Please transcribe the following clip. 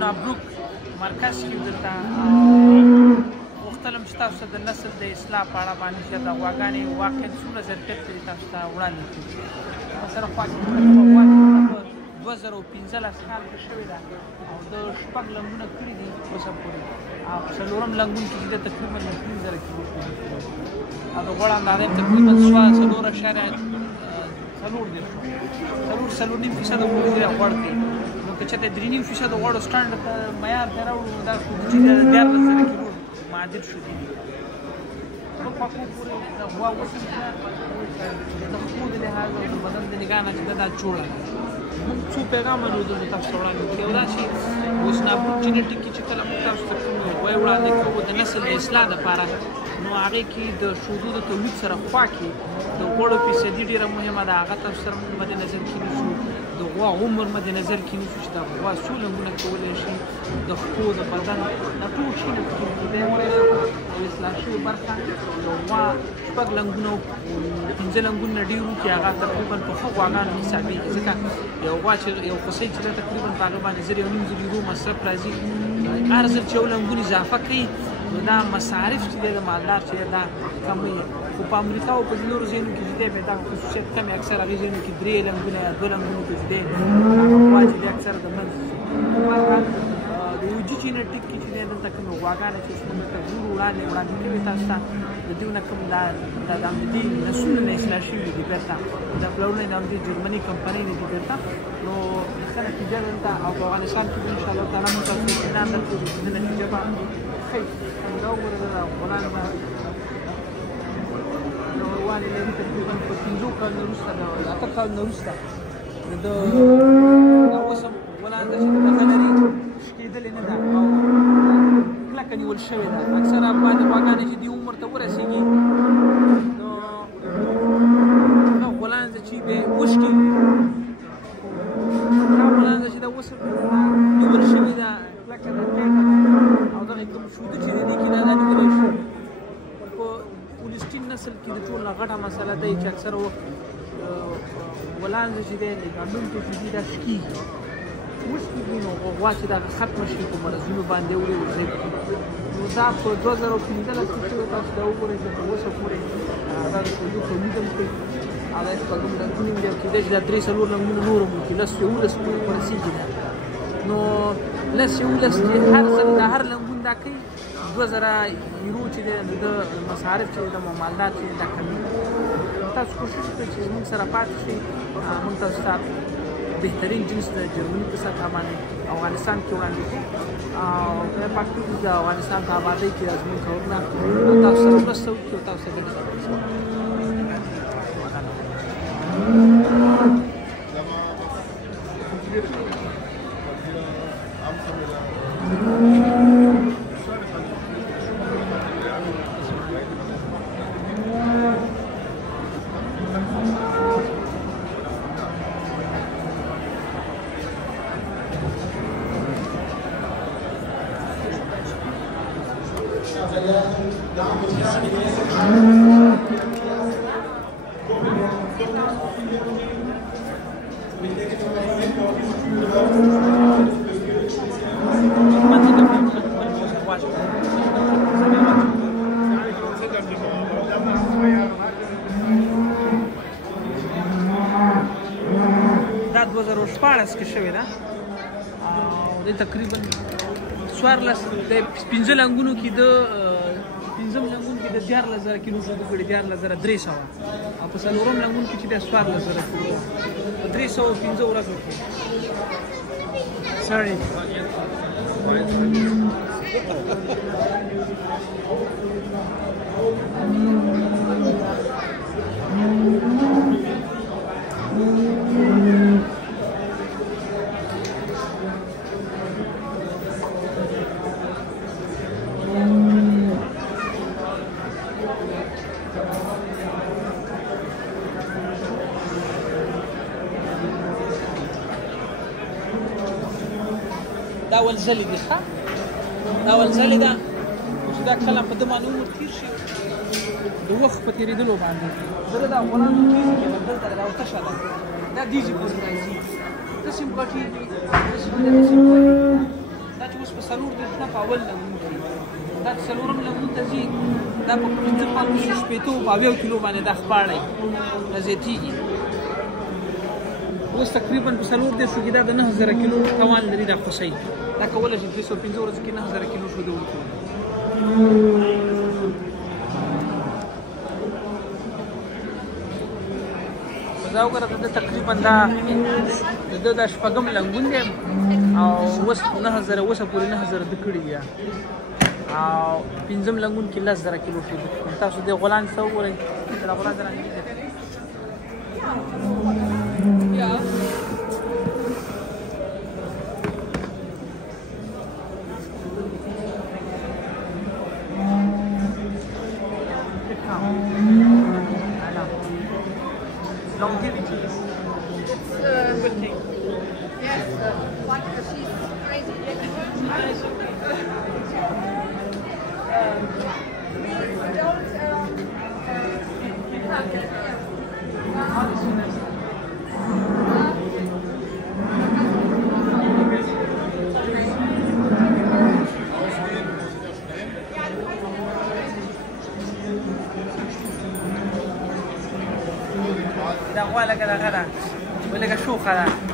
اوسنابروک مرکز کې دلته غوښتلم چې تاسو ته د نسل د اصلاح په اړه باندې چې د غواګانې واقعا څومره ظرفیت لري تاسو ته وړاندې کړي. مثلا خوا کې غوا په 2015 کال کې شوې ده او د شپږ لنګونه کړي دي اوسه پورې او څلورم لنګون کې د تقریبا 15,000 کیلو او د غوړ اندازه تقریبا 4.4 پورې دی غوړ کوي. نو که چېرته 3.5% غوړ سټانډ معیار ته راوړو دا خو چې 14,000 کیلو معادل شو دي. په خواکو پورې د غوا وسم د خو د لحاظ او د بدن د نګاه نه چې دا جوړه موږ څو پیغام لرو د تاسو وړاندې کوي او دا چې اوسنابروک جینټیک چې کله موږ تاسو ته کوم وای وړاندې کوو د نسل د اصلاح لپاره نو هغې کې د شودو د تولید سره خوا کې د غوړو فیصدي ډېره مهمه ده. هغه تاسو سره موږ مد نظر کې نیسو. د غوا عمر مد نظر کې نیسو چې د غوا څو لنګونه کولی شي د پښو د بدن دا ټول شیونه پکې دی. او اصلاح شوې برخه د غوا شپږ لنګونه 15 لنګونه ډېر وو چې هغه تقریبا په ښه غواګانو حسابېږي ځکه یو غوا چې یو خوسۍ چې ده تقریبا په هغه باندې 1.5 یورو مصرف راځي. هر ځل چې یو لنګون اضافه کوي نو دا مصارف چې دی د مالدار چې دا کموي. خو په امریکا او په نورو ځایونو کې چې دی دا خصوصیت کمې اکثر هغې ځایونو کې 3 لنګونه یا 2 لنګونو کې چې دی هغه غوا چې دی اکثر د منځ د یو جي جینټیک کې چې دی دلته کومې غواګانې چې اوس موږ ته ګورو وړاندې کوي تاسو ته د دوی نه کوم دا د همدې نسلونه نه اصلاح شوي دي بېرته د پلرونه د همدې جرمني کمپنۍ نه دي بېرته. نو ښه نتیجه دلته او په افغانستان کې به انشاءالله تعالی موږ تاسو ته اطمینان درکړو چې د نتیجه به ښه دا وګوره دا غلان به د غوروالې لري تقریبا په 15 کالونو وروسته د 8 کالونو وروسته د اوس هم غلان ده چې دغه لري شکېدلې نه ده او کلکه نیول شوې ده. اکثره باندې غواګانې چې دې عمر ته ورسېږي نو هغه غلان ده چې به وشکي هغه غلان ده چې دا اوس نیول شوې ده کلکه ده ټیټه ده او دغه کوم شوده چې دی کې دا نیولی شوي. په هولسټین نسل کې د ټول نه غټه مسله دی چې اکثره وخت غلان ده چې دی لګاډونکي چې دي دا شکېږي وشکېږي نو غوا چې دغه ختمه شي په مرضونو باندې وړي ورځي. نو دا په 2015 کې شوی تاسو دا وګورئ چې تر اوسه پورې دا د شودو تولید هم کوي. هغه شپږم لنګونه هم دی او کېدای شي دا 3-4 لنګونه نور هم وکړي 10-11 پورې ورسېږي دا. نو 10-11 چې هر ځل د هر لنګون دا کوي 2000 یورو چې دی د مصارف چې د مالدار چې دا کوي. تاسو کوشش وکړئ چې زموږ سره پاتې شئ. موږ تاسو ته بهترین جنس د جرمني په سطح باندې افغانستان کې وړاندې کړو او خدای پاک ټول د افغانستان په ابادۍ کې زموږ کارونه تاسو سره مرسته وکړي او تاسو ته ګټه ورسوي. دا 2014 کې شوې ده او د تقریبا 15 لنګونو کې د 15 لنګون کې د 14,000 کیلو شودو کړي 14,300 او په څلورم لنګون کې چې د 14,000 کیلو په 315 ورځو کې سوري دا اول ځلې دی ښه دا اول ځلې ده چې دا کله په ده باندې عمر تېر شي د وخت په تېرېدلو باندې زه دا غلامو کېږي چې دلته دا تشه ده دا دیجې پسې راځي داسې هم غټېږي داسې هم غټېږي دا چې اوس په 4 دا په اول لګون کې دا 4 لګون ته ځي دا په 15 شپېتو په 20 کیلو باندې دا خپاړی دا زیاتېږي اوس تقریبا په 4 کې دا د 9000 کیلو توان لري دا خوسۍ دا کولی شي 315 ورځو کې 9000 کیلو شودې ورکړي دا وګوره د تقریبا دا د شپږم لنګون دی او اوس 9000 اوسه پورې 9000 د کړي بیا او پنځم لنګون کې 10000 کیلو شي تاسو د غولان څه وګورئ دا غولان درنګي longevity. It's good thing. Yes, like she's crazy. دا غوا لکه دغه ده ولکه شوخه ده